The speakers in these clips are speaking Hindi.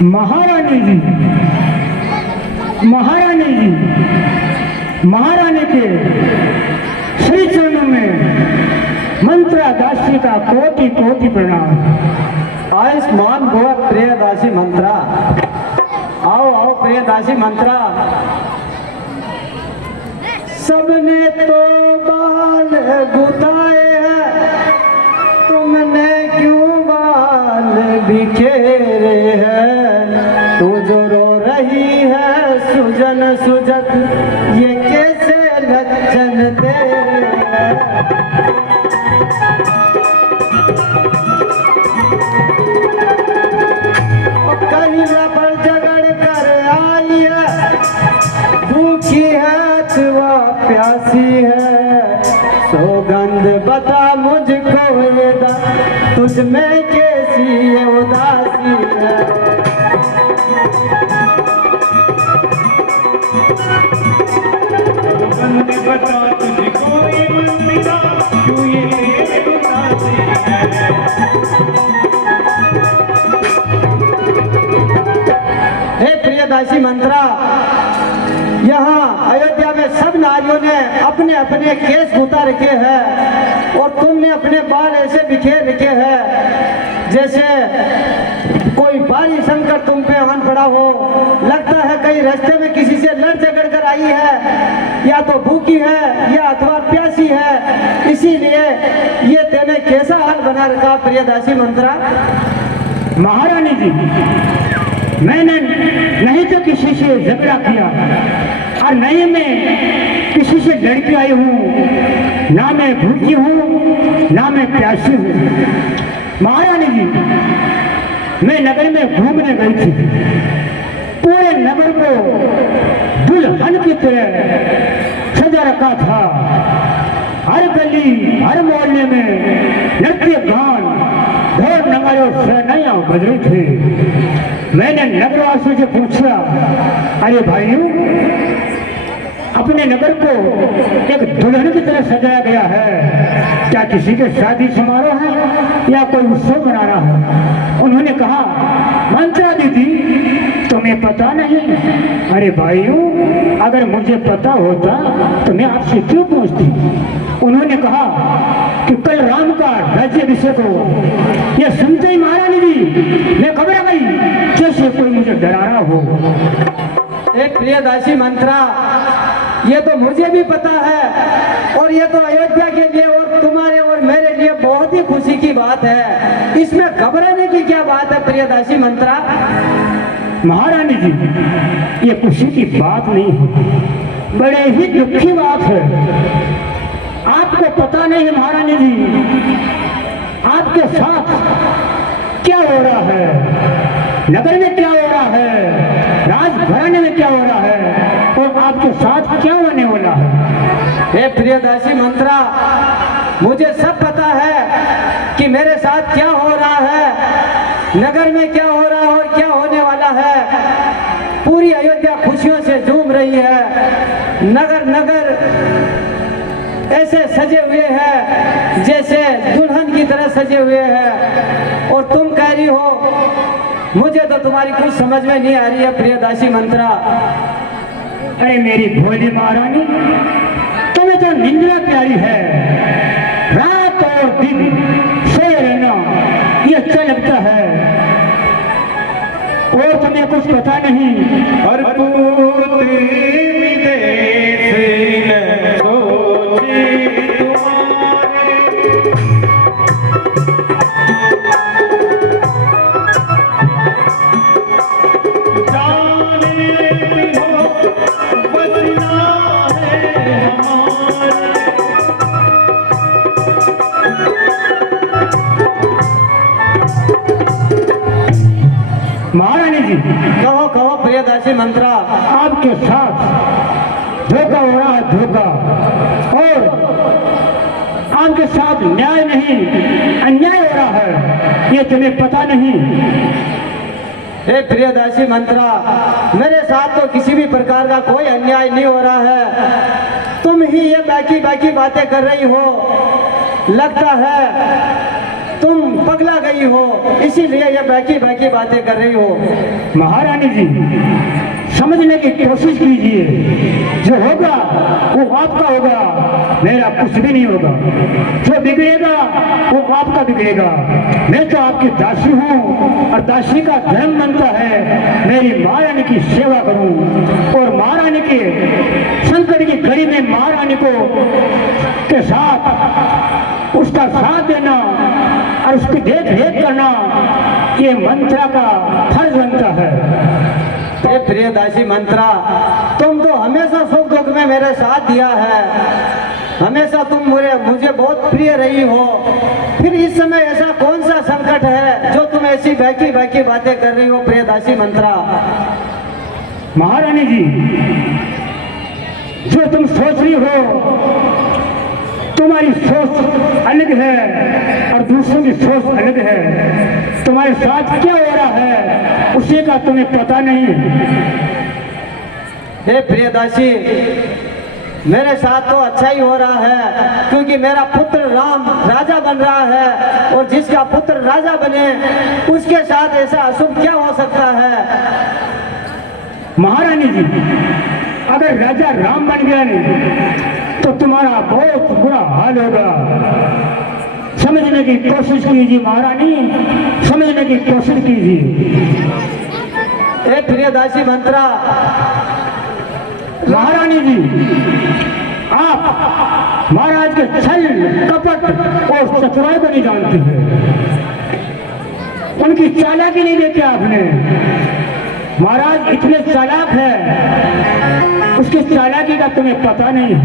महारानी जी, महारानी जी, महारानी के श्री चरणों में मंत्रा दासी का कोटि कोटि प्रणाम। आयुष्मान भव प्रिय दासी मंत्रा। आओ आओ प्रिय दासी मंत्रा। सबने तो बाल गुताए हैं, तुमने क्यों बाल बिखेरे हैं। तू जो रो रही है सुजन सुजत, ये कैसे लक्षण तेरे हैं। कहीं पर झगड़ कर आई है, भूखी है अथवा प्यासी है। सौगंध बता मुझको ये तुझ में कैसी ये उदासी है। सौगंध बता तुझको ये मंदिरा, क्यों ये उदासी है। हे प्रिय दासी मंत्रा, यहाँ अयोध्या में सब नारियों ने अपने अपने केस गुता रखे हैं और तुमने अपने बाल ऐसे बिखेर रखे हैं जैसे कोई भारी संकट तुम पे आन पड़ा हो। लगता है कहीं रास्ते में किसी से लड़ झगड़ कर आई है, या तो भूखी है या अथवा प्यासी है। इसीलिए ये तेने कैसा हाल बना रखा प्रिय दासी मंत्रा। महारानी जी, मैंने नहीं तो किसी से झगड़ा किया और नहीं मैं किसी से लड़ के आई हूँ, ना मैं भूखी हूँ ना मैं प्यासी हूँ। महारानी जी, मैं नगर में घूमने गई थी। पूरे नगर को दुल्हन की तरह सजा रखा था। हर गली हर मोहल्ले में नृत्य गान ढोल नगाड़े और शहनाइयां बज रही थी। मैंने नगरवासियों से पूछा, अरे भाइयों, अपने नगर को एक दुल्हन की तरह सजाया गया है, क्या किसी के शादी समारोह है या कोई उत्सव मनाना है? उन्होंने कहा, मंत्रा दीदी तुम्हें पता नहीं? अरे भाइयों, अगर मुझे पता होता तो मैं आपसे क्यों पूछती। उन्होंने कहा कि कल राम का राज्याभिषेक हो। यह सुनते ही महारानी जी मैं घबरा गई, जैसे कोई मुझे डरा रहा हो। एक प्रिय दासी मंत्रा, ये तो मुझे भी पता है और ये तो अयोध्या के लिए और तुम्हारे और मेरे लिए बहुत ही खुशी की बात है। इसमें घबराने की क्या बात है प्रिय दासी मंत्रा। महारानी जी, ये खुशी की बात नहीं है, बड़े ही दुख की बात है। आपको पता नहीं है महारानी जी, आपके साथ क्या हो रहा है, नगर में क्या हो रहा है, राजघराने में क्या हो रहा है और आपके साथ क्या होने वाला है। हे प्रिय दासी मंत्रा, मुझे सब पता है कि मेरे साथ क्या हो रहा है, नगर में क्या हो रहा है और क्या होने वाला है। पूरी अयोध्या खुशियों से झूम रही है। नगर नगर ऐसे सजे हुए हैं जैसे दुल्हन की तरह सजे हुए हैं। और तुम कह रही हो मुझे तो तुम्हारी कुछ समझ में नहीं आ रही है प्रिय दासी मंत्रा। अरे मेरी भोली महारानी, तुम्हें तो निंद्रा प्यारी है। रात और दिन सोए रहना ये अच्छा लगता है और तुम्हें कुछ पता नहीं। और महारानी जी, कहो कहो प्रिय दासी मंत्रा। आपके साथ धोखा हो रहा है, धोखा, और आपके साथ न्याय नहीं अन्याय हो रहा है, ये तुम्हें पता नहीं। हे प्रिय दासी मंत्रा, मेरे साथ तो किसी भी प्रकार का कोई अन्याय नहीं हो रहा है। तुम ही ये बाकी बातें कर रही हो। लगता है तुम पगला गई हो, इसीलिए ये बाकी बाकी बातें कर रही हो। महारानी जी, समझने की कोशिश कीजिए, जो होगा वो आपका होगा, मेरा कुछ भी नहीं होगा। जो बिगड़ेगा वो आपका बिगड़ेगा। मैं तो आपकी दासी हूँ और दासी का धर्म बनता है मेरी महारानी की सेवा करूँ और महारानी के संकट की घड़ी में महारानी को के साथ उसका साथ देना और उसकी देख रेख करना, ये मंत्रा का फर्ज बनता है। हे प्रिय दासी मंत्रा, तुम तो हमेशा सुख दुख में मेरे साथ दिया है, हमेशा तुम मुझे बहुत प्रिय रही हो। फिर इस समय ऐसा कौन सा संकट है जो तुम ऐसी बाकी बाकी बातें कर रही हो प्रिय दासी मंत्रा? महारानी जी, जो तुम सोच रही हो, तुम्हारी सोच अलग है और दूसरों की सोच अलग है। तुम्हारे साथ क्या हो रहा है उसी का तुम्हें पता नहीं। हे प्रियदासी, मेरे साथ तो अच्छा ही हो रहा है, क्योंकि मेरा पुत्र राम राजा बन रहा है और जिसका पुत्र राजा बने उसके साथ ऐसा अशुभ क्या हो सकता है? महारानी जी, अगर राजा राम बन गया नहीं तो तुम्हारा बहुत बुरा हाल होगा। समझने की कोशिश कीजिए महारानी, समझने की कोशिश कीजिए। हे प्रियदासी मंत्रा, महारानी जी, आप महाराज के छल कपट और चतुराई को नहीं जानती है, उनकी चालाकी नहीं देखी आपने। महाराज इतने चालाक है, उसकी चालाकी का तुम्हें पता नहीं है।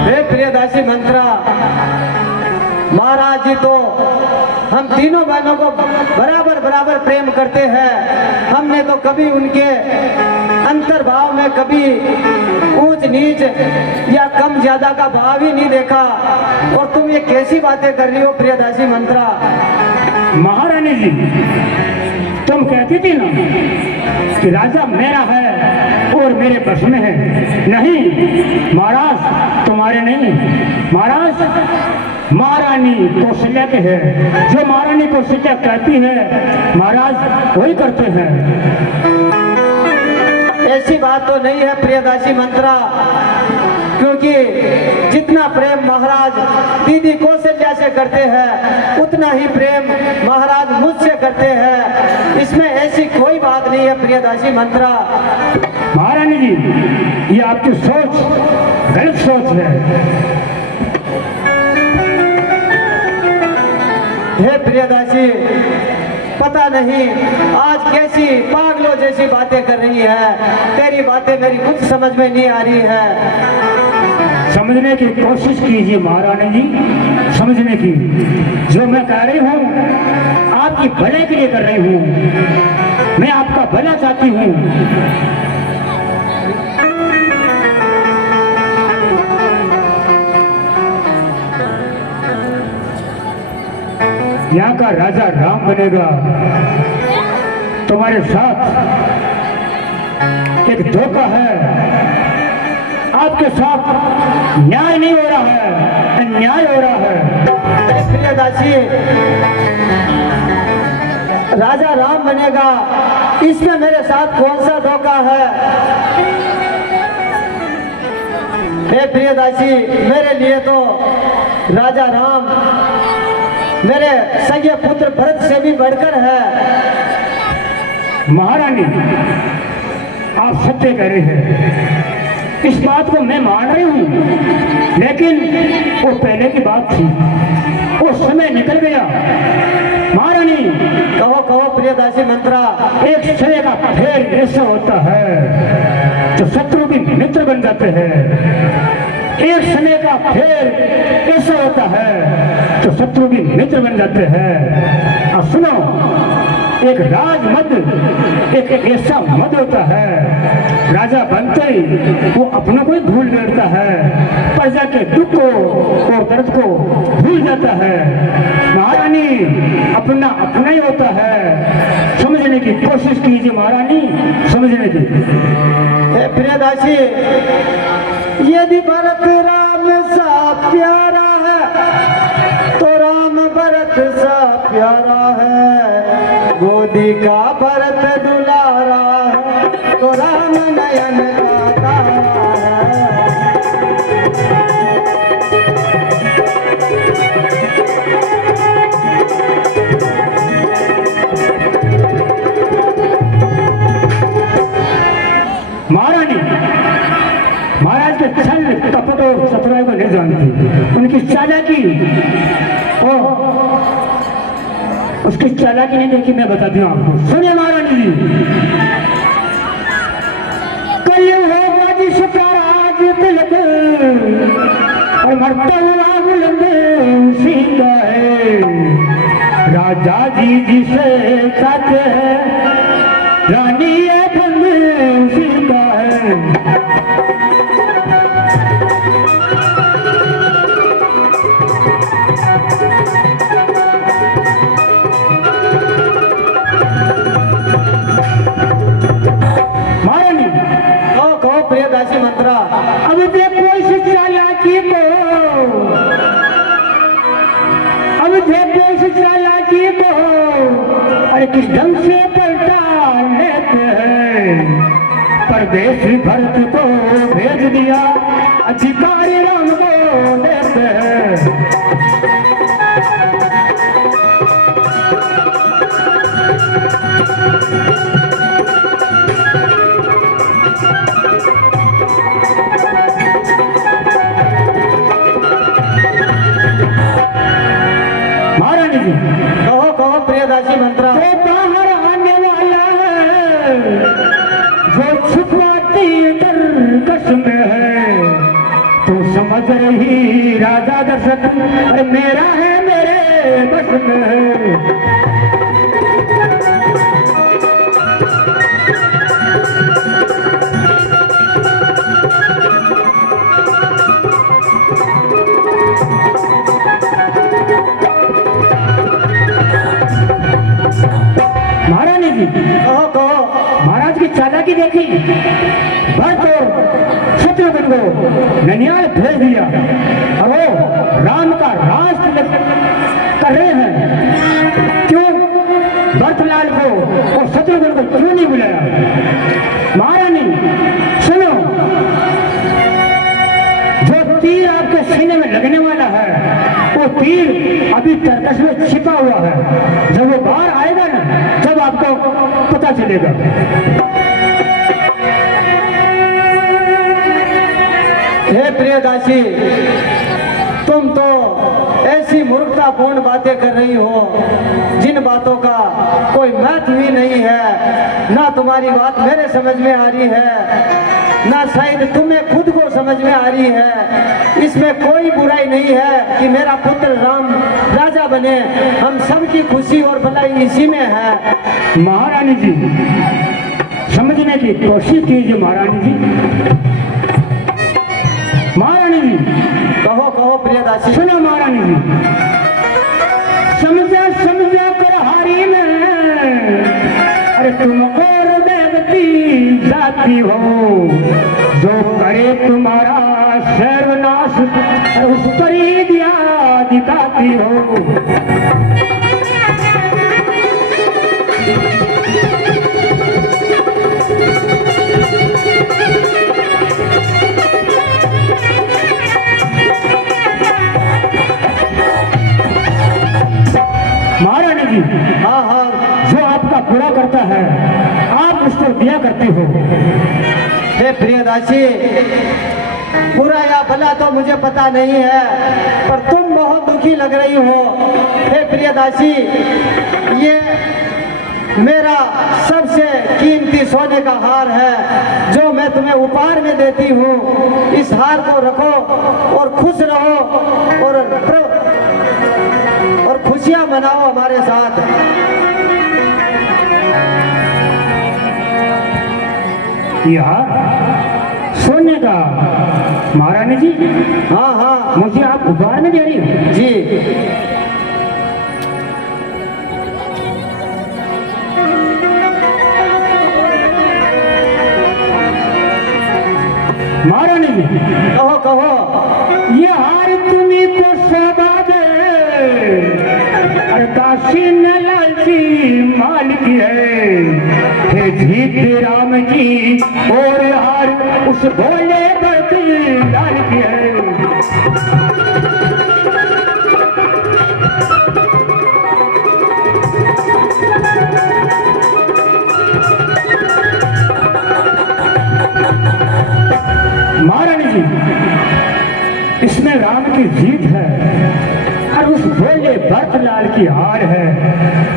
हे प्रियदासी मंत्रा, महाराज जी तो हम तीनों बहनों को बराबर बराबर प्रेम करते हैं। हमने तो कभी उनके अंतर्भाव में कभी ऊंच नीच या कम ज्यादा का भाव ही नहीं देखा, और तुम ये कैसी बातें कर रही हो प्रियदासी मंत्रा? महारानी जी, तुम कहती थी ना कि राजा मेरा है और मेरे बस में है। नहीं महाराज, तुम्हारे नहीं महाराज, महारानी कौशल्या के है। जो महारानी कौशल्या कहती है महाराज वही करते हैं। ऐसी बात तो नहीं है प्रियदासी मंत्रा, क्योंकि जितना प्रेम महाराज दीदी कौशल्या से करते हैं उतना ही प्रेम महाराज मुझसे करते हैं। इसमें ऐसी कोई बात नहीं है प्रियदासी मंत्रा। महारानी जी, ये आपकी सोच गलत सोच है। हे प्रियदासी, पता नहीं आज कैसी पागलों जैसी बातें कर रही है। तेरी बातें मेरी कुछ समझ में नहीं आ रही है। समझने की कोशिश कीजिए महारानी जी, समझने की। जो मैं कह रही हूँ आपकी भले के लिए कर रही हूँ, मैं आपका भला चाहती हूँ। यहाँ का राजा राम बनेगा, तुम्हारे साथ एक धोखा है। आपके साथ न्याय नहीं हो रहा है, अन्याय हो रहा है। प्रियदासी, राजा राम बनेगा, इसमें मेरे साथ कौन सा धोखा है? हे प्रियदासी, मेरे लिए तो राजा राम मेरे सगे पुत्र भरत से भी बढ़कर है। महारानी, आप सत्य कह रहे हैं, इस बात को मैं मान रही हूँ, लेकिन वो पहले की बात थी, वो समय निकल गया। महारानी, कहो कहो प्रियदासी मंत्रा। एक समय का फेर ऐसा होता है जो शत्रु भी मित्र बन जाते हैं। एक समय का फेर ऐसा होता है तो शत्रु भी मित्र बन जाते हैं। अब सुनो, एक राजमद एक ऐसा मद होता है, राजा बनते ही वो अपनों को ही भूल बैठता है, प्रजा के दुख को और दर्द को भूल जाता है। महारानी, अपना अपना ही होता है। समझने की कोशिश कीजिए महारानी, समझने की। प्रियदासी, यदि भरत राम सा प्यारा है तो सा प्यारा है, गोदी का भरत दुलारा है, तो राम नयन का तारा है। महारानी महाराज के छल कपट और चतुराई को नहीं जानती, उनकी चालाकी ओ उसकी चालाकी नहीं देखी, मैं बताती हूँ आपको। सुनिए महारानी जी, कल होगा जिसका राज तिलक और मरता हुआ बुलंद उसी का है, राजा जी जिसे चाहते हैं रानी ये बंद उसी का है। महारानी कहो प्रियदासी मंत्रा। अब देखो इस चालाकी को, अब देखो इस चालाकी को, अरे किस ढंग से पलटा लेते हैं। परदेश भरत को भेज दिया, अधिकारी राम को देते हैं। महारानी जी कहो प्रियदासी मंत्रा। वो बाहर आने वाला है, जो छुपाती कर्कश में है, तो समझ रही राजा दशरथ, अरे मेरा है मेरे बस में है। महारानी जी कहो महाराज की चालाकी देखी, भरत और शत्रुघ्न को ननियाल भेज दिया और वो राम का राज तिलक कर रहे हैं। क्यों भरतलाल को और शत्रुघ्न को क्यों नहीं बुलाया? महारानी सुनो, जो तीर आपके सीने में लगने वाला है, वो तीर अभी तरकश में छिपा हुआ है। जब वो बाहर आएगा ना, जब आपको पता चलेगा। हे प्रियदासी, तुम तो ऐसी मूर्खतापूर्ण बातें कर रही हो जिन बातों का कोई महत्व ही नहीं है। ना तुम्हारी बात मेरे समझ में आ रही है, ना शायद तुम्हें खुद को समझ में आ रही है। इसमें कोई बुराई नहीं है कि मेरा पुत्र राम राजा बने, हम सबकी खुशी और भलाई इसी में है। महारानी जी समझने की कोशिश कीजिए। महारानी जी महारानी जी कहो प्रियदासी। सुनो महारानी जी, समझा कर हारी में, अरे तुम और देवती जाती हो, जो करे तुम्हारा सर्वनाश उस पर ही दिया दिखाती हो। महारानी जी हाँ जो आपका बुरा करता है आप उसको दिया करते हो। हे प्रियदासी, बुरा या भला तो मुझे पता नहीं है, पर तुम बहुत दुखी लग रही हो। हे प्रियदासी, ये मेरा सबसे कीमती सोने का हार है जो मैं तुम्हें उपहार में देती हूँ। इस हार को रखो और खुश रहो और खुशियाँ मनाओ हमारे साथ। यार सोने का महारानी जी। हाँ मुझे आप उपहार में दे रही हो? जी। महारानी जी कहो ये हार तुम्ही को शोभा दे, हर दासी न लालची मालिक है जीत राम की और हार उस भोले भरती लाल की है। महारानी जी, इसमें राम की जीत है और उस भोले भरतलाल की हार है।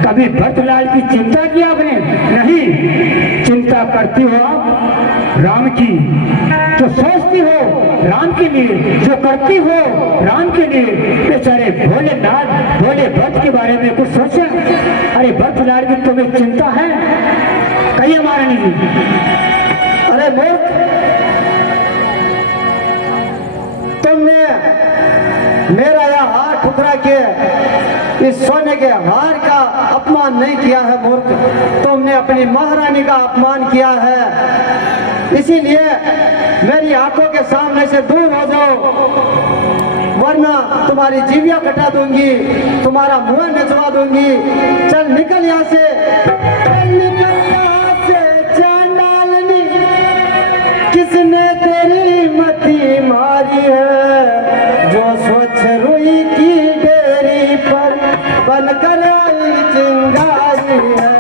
कभी भरतलाल की चिंता की आपने? नहीं। चिंता करती हो आप राम की, जो सोचती हो राम के लिए, जो करती हो राम के लिए। बेचारे भोलेनाथ भोले भक्त के बारे में कुछ सोचा? अरे भरतलाल की तुम्हें चिंता है? कहिए महारानी जी। अरे मूर्ख, तुमने मेरा यह हार ठुकरा के इस सोने के हार का अपमान नहीं किया है मूर्ख, तुमने अपनी महारानी का अपमान किया है। इसीलिए मेरी आंखों के सामने से दूर हो जाओ, वरना तुम्हारी जीविया कटा दूंगी, तुम्हारा मुंह नचवा दूंगी। चल निकल यहाँ से, चल निकल यहाँ से चांडालनी, किसने तेरी मती मारी है, जो स्वच्छ रुई की डेरी पर बनकर आई चिंगारी है।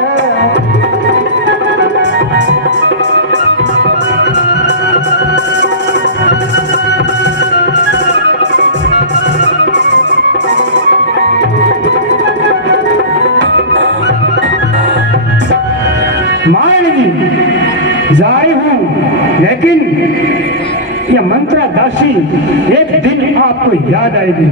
महारानी जी, जारी हूं, लेकिन ये मंत्रा दासी एक दिन आपको याद आएगी।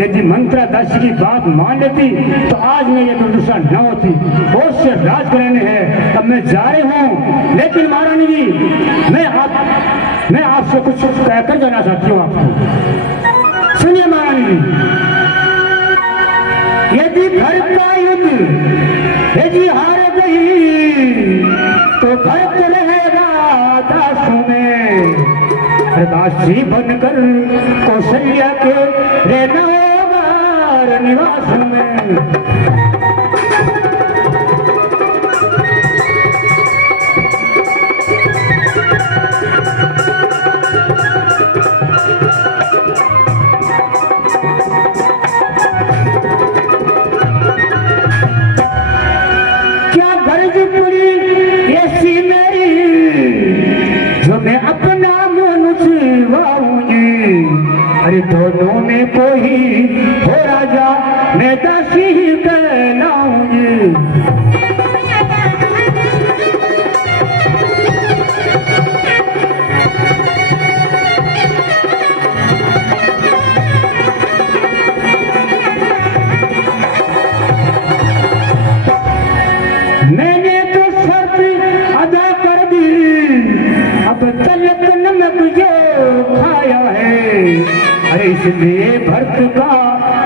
यदि मंत्रा दासी की बात मान लेती तो आज में ये दुर्दशा न होती। बहुत से राजघराने हैं। अब मैं जा रही हूँ, लेकिन महारानी जी मैं आपसे कुछ कहकर जाना चाहती हूँ आपको। सुनिए महारानी जी, यदि घर का युद्ध यदि हार गई तो भक्त रहेगा दासों में, दासी बनकर कौशल्या के रहना होगा निवास में। क्या गर्ज पूरी ऐसी मेरी जो मैं अपना अरे दोनों में कोई हो राजा, मैं दासी ही कहलाऊंगी। मैंने तो शर्त अदा कर दी, अब तलक नमक जो खाया है। अरे इसलिए भक्त का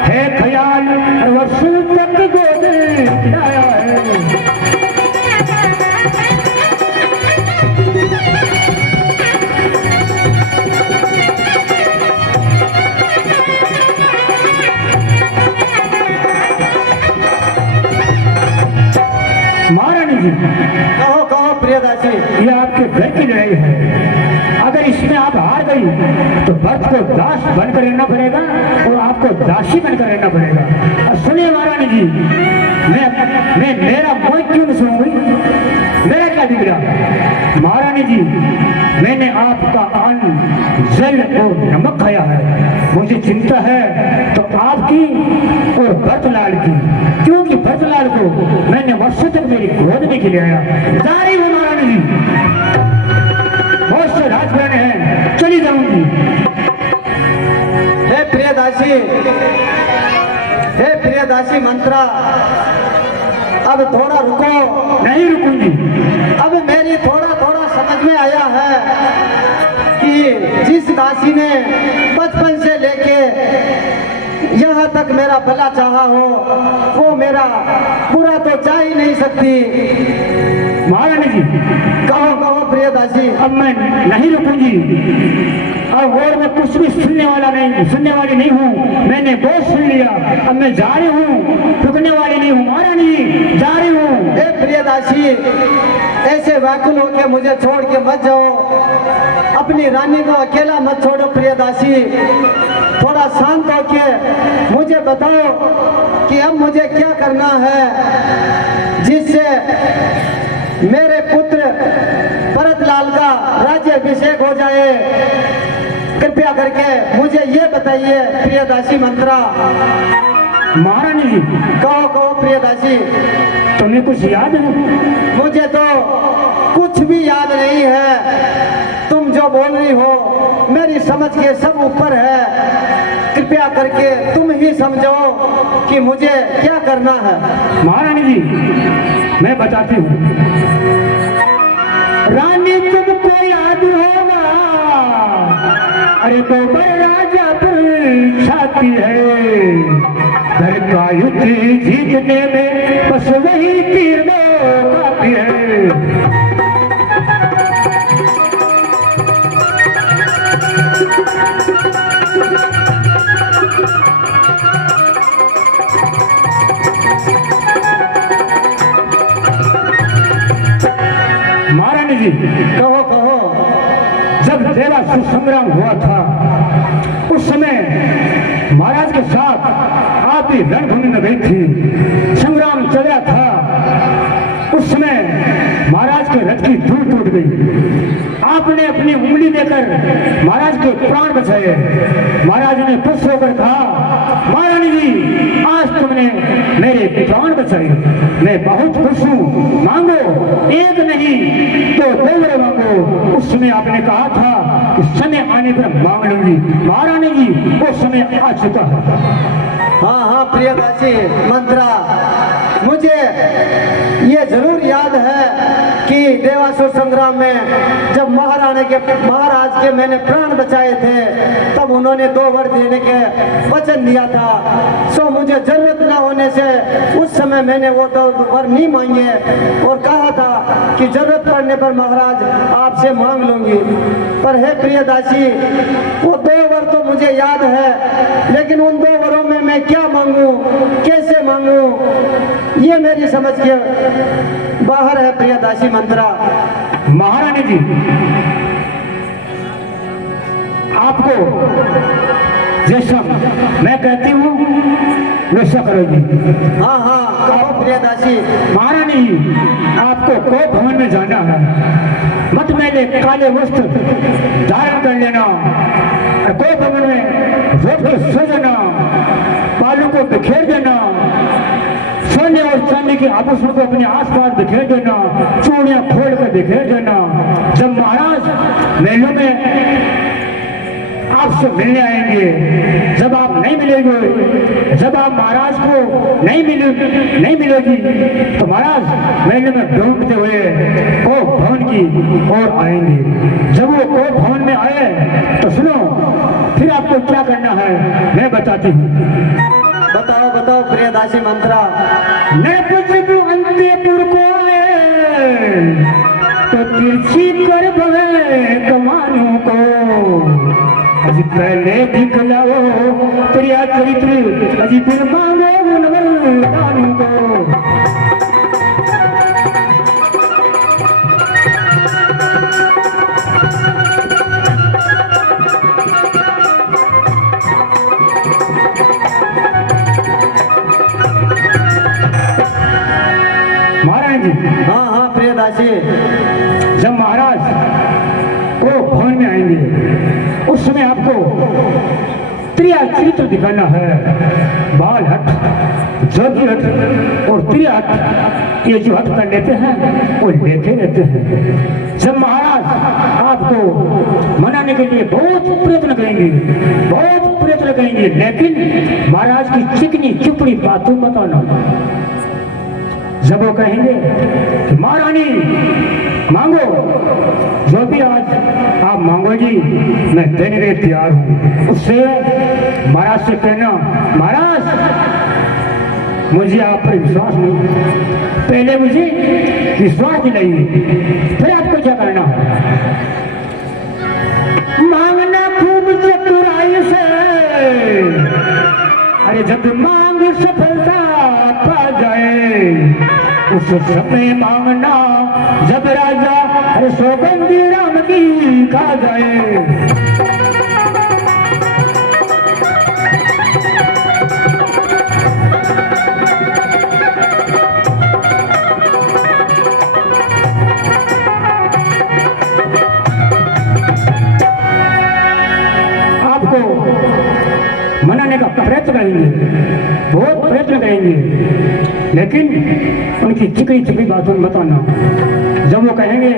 है ख्याल, वर्षों तक गोद खिलाया है। महारानी जी, कहो कहो प्रियदासी। ये आपके घर की लड़ाई है। अगर इसमें आप हार गई तो भक्त को दास बनकर रहना पड़ेगा और आपको दासी बनकर रहना पड़ेगा। और सुनिए महारानी जी, मैं मेरा मोह क्यों नहीं सुनूंगी? मेरा क्या बिगड़ा? महारानी जी, मैंने आपका अन्न जल और नमक खाया है। मुझे चिंता है तो आपकी और भरतलाल की, क्योंकि भरतलाल को मैंने वर्षों तक मेरी गोद में खिलाया। जारी हूँ महारानी जी, बहुत से राजघराने हैं, चली जाऊंगी। हे प्रियदासी, हे प्रियदासी मंत्रा, अब थोड़ा रुको। नहीं रुकूंगी। अब मेरी थोड़ा थोड़ा समझ में आया है कि जिस दासी ने बचपन से लेके यहाँ तक मेरा भला चाहा हो, वो मेरा बुरा तो चाह ही नहीं सकती। महारानी जी, कहो कहो प्रियदासी। अब मैं नहीं रुकूंगी और मैं कुछ भी सुनने वाली नहीं हूँ। मैंने बहुत सुन लिया, अब मैं जा रही हूँ। रुकने वाली नहीं हूँ महारानी जी, जा रही हूँ। हे प्रियदासी, ऐसे व्याकुल होके मुझे छोड़ के मत जाओ, अपनी रानी को अकेला मत छोड़ो प्रियदासी। थोड़ा शांत होके मुझे बताओ कि अब मुझे क्या करना है जिससे मेरे पुत्र भरतलाल का राज्याभिषेक हो जाए। कृपया करके मुझे ये बताइए प्रियदासी मंत्रा। महारानी जी, कहो कहो प्रियदासी। तुम्हें कुछ याद है? मुझे तो कुछ भी याद नहीं है। तुम जो बोल रही हो मेरी समझ के सब ऊपर है। कृपया करके तुम ही समझो कि मुझे क्या करना है। महारानी जी, मैं बताती हूँ। रानी तुमको याद होगा, अरे तो राजा पर छाती है, घर का युद्ध जीतने में बस वही तीर काफी है। महारानी जी, कहो कहो। जब देवासुर संग्राम हुआ था उस समय महाराज के साथ आप ही रणभूमि में गई थी। संग्राम चल रहा था, उस समय महाराज के रथ की धूल टूट गई। आपने अपनी उंगली देकर महाराज के प्राण बचाए। महाराज ने खुश होकर कहा, महारानी जी आज तुमने मेरे प्राण बचाए, मैं बहुत खुश हूँ। मांगो, एक नहीं तो दो बड़े मांगो। उस समय आपने कहा था कि समय आने पर मांग लूंगी। महारानी जी, वो समय आ चुका है। हाँ हाँ प्रियदासी मंत्रा, मुझे ये जरूर याद है कि देवासुर संग्राम में जब महाराज के मैंने प्राण बचाए थे तब उन्होंने 2 वर देने के वचन दिया था। सो मुझे जरूरत न होने से उस समय मैंने वो 2 वर नहीं मांगे और कहा था कि जरूरत पड़ने पर महाराज आपसे मांग लूंगी। पर हे प्रियदासी, वो 2 वर तो मुझे याद है, लेकिन उन 2 वरों में मैं क्या मांगू, कैसे मांगू, ये मेरी समझ के बाहर है प्रियदासी मंत्रा। महारानी जी, आपको जैसा मैं कहती हूँ वैसा करोगी। हाँ हाँ कहो प्रियदासी। महारानी जी, आपको कोप भवन में जाना है। मत मेले काले वस्त्र धारण कर लेना और कोप भवन में रोक के सो जाना, बालों को बिखेर देना, सोने और चांदी के आभूषण को अपने आसपास बिखेर देना, चूड़ियां खोल कर बिखेर देना। जब महाराज मेलों में आपसे मिलने आएंगे, जब आप नहीं मिलेंगे, जब आप महाराज को नहीं मिलेगी तो महाराज मेले में ढूंढते हुए ओ भवन की ओर आएंगे। जब वो ओ भवन में आए तो सुनो, फिर आपको क्या करना है मैं बताती हूँ। बताओ बताओ प्रियदासी मंत्रा। अंत्यपुर को आए तो तिरछी कर भवे कमानों को, अजी पहले दिखलाओ प्रिया चरित्र, अजी फिर मांगो नवरदानों को। महाराज जी, हाँ हाँ प्रियदासी। जब महाराज को भवन में आएंगे उस समय आपको त्रिया चरित्र दिखाना है। बाल हट, जोगी हट और त्रिया हट, ये जो हट कर लेते हैं वो लेते रहते हैं। जब महाराज आपको मनाने के लिए बहुत प्रयत्न करेंगे, बहुत प्रयत्न करेंगे, लेकिन महाराज की चिकनी चुपड़ी बातों बताना। जब वो कहेंगे कि महारानी मांगो, जो भी आज आप मांगोगी मैं देने के लिए तैयार हूँ। उससे महाराज से कहना, महाराज मुझे आप पर विश्वास नहीं, पहले मुझे विश्वास दिलाइए, फिर आपको क्या करना है। मांगना खूब चतुराई से, अरे जब मांग सफलता उस समय मांगना जब राजा अरे सौगंधी राम की खा जाए। आपको मनाने का प्रयत्न करेंगे, बहुत प्रयत्न करेंगे, लेकिन उनकी चिकनी चिकनी बातों में मत आना। जब वो कहेंगे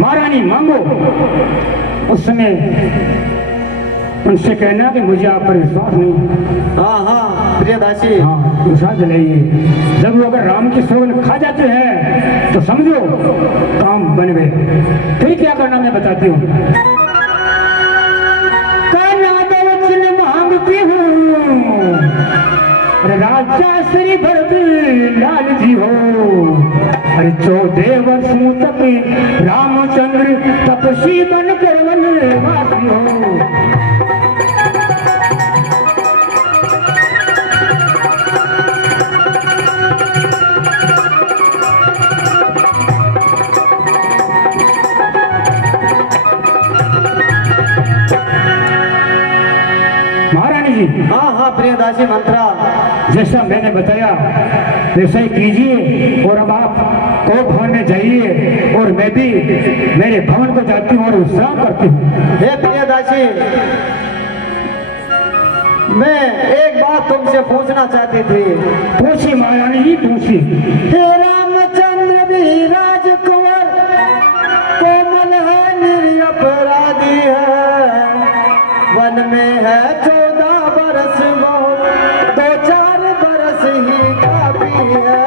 महारानी मांगो, उस समय उनसे कहना कि मुझे आप पर विश्वास नहीं। हाँ हाँ प्रियदासी, हाँ विश्वास दिलाइए। जब वो अगर राम की सौगंध खा जाते हैं तो समझो काम बन गए। फिर क्या करना मैं बताती हूँ। मांगती हूँ अरे राजा श्री भरत लाल जी हो, अरे 14 वर्षों तक रामचंद्र तपस्वी बनकर वनवासी हो। महारानी जी, हाँ हाँ प्रियदासी मंत्रा, जैसा मैंने बताया वैसा ही कीजिए, और अब आप को भवन में जाइए और मैं भी मेरे भवन को जाती हूँ और विश्राम करती हूँ। हे प्रियदासी, मैं एक बात तुमसे पूछना चाहती थी। पूछिए महारानी जी, पूछिए। हे रामचंद्र भी राजकुंवर कोमल है, निरपराधी है, वन में है 14 बरस, वो 2-4 बरस ही काफी है।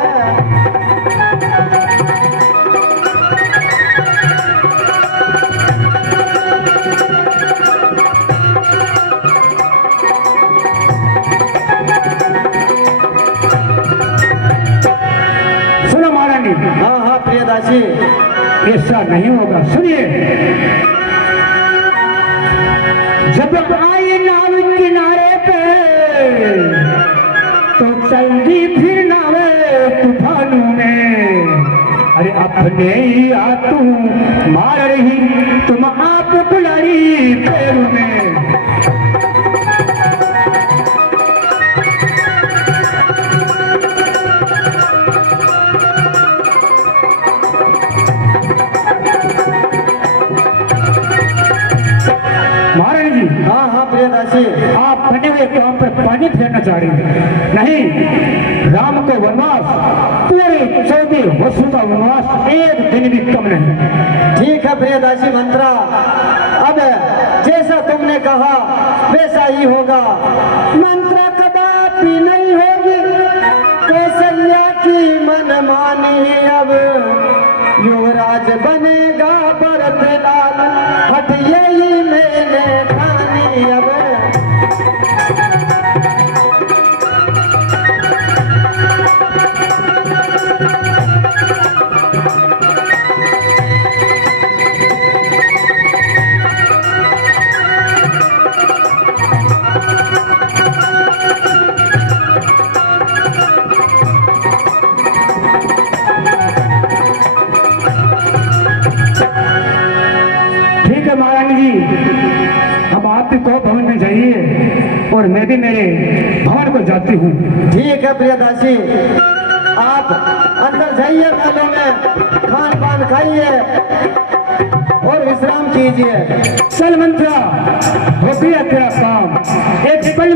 सुनो महारानी, हाँ हाँ प्रियदासी, ऐसा नहीं होगा। सुनिए, जब आई नाव किनारे पे तो चल दी फिर नावे तूफानों में, अरे अपने ही आतू मार रही तुम आप बुलारी पैरों में। महारानी जी, हाँ हाँ प्रियदासी, आप बने हुए काम पर पानी फेरना चाह रही हैं। नहीं, राम को वनवास पूरे 14 वर्षों का वनवास एक दिन भी कम नहीं। ठीक है प्रियदासी मंत्रा, अब जैसा तुमने कहा वैसा ही होगा। मंत्रा कदापि नहीं होगी कौशल्या की मनमानी, अब युवराज बनेगा भरत लाल, हट यही मैंने ठानी। अब ठीक है महारानी जी, अब आप भी को भवन में जाइए और मैं भी मेरे भवन को जाती हूँ। ठीक है प्रियदासी, आप अंदर जाइए, महलों में खान पान खाइए और विश्राम कीजिए। चल मंत्रा, हो गया तेरा काम। एक पल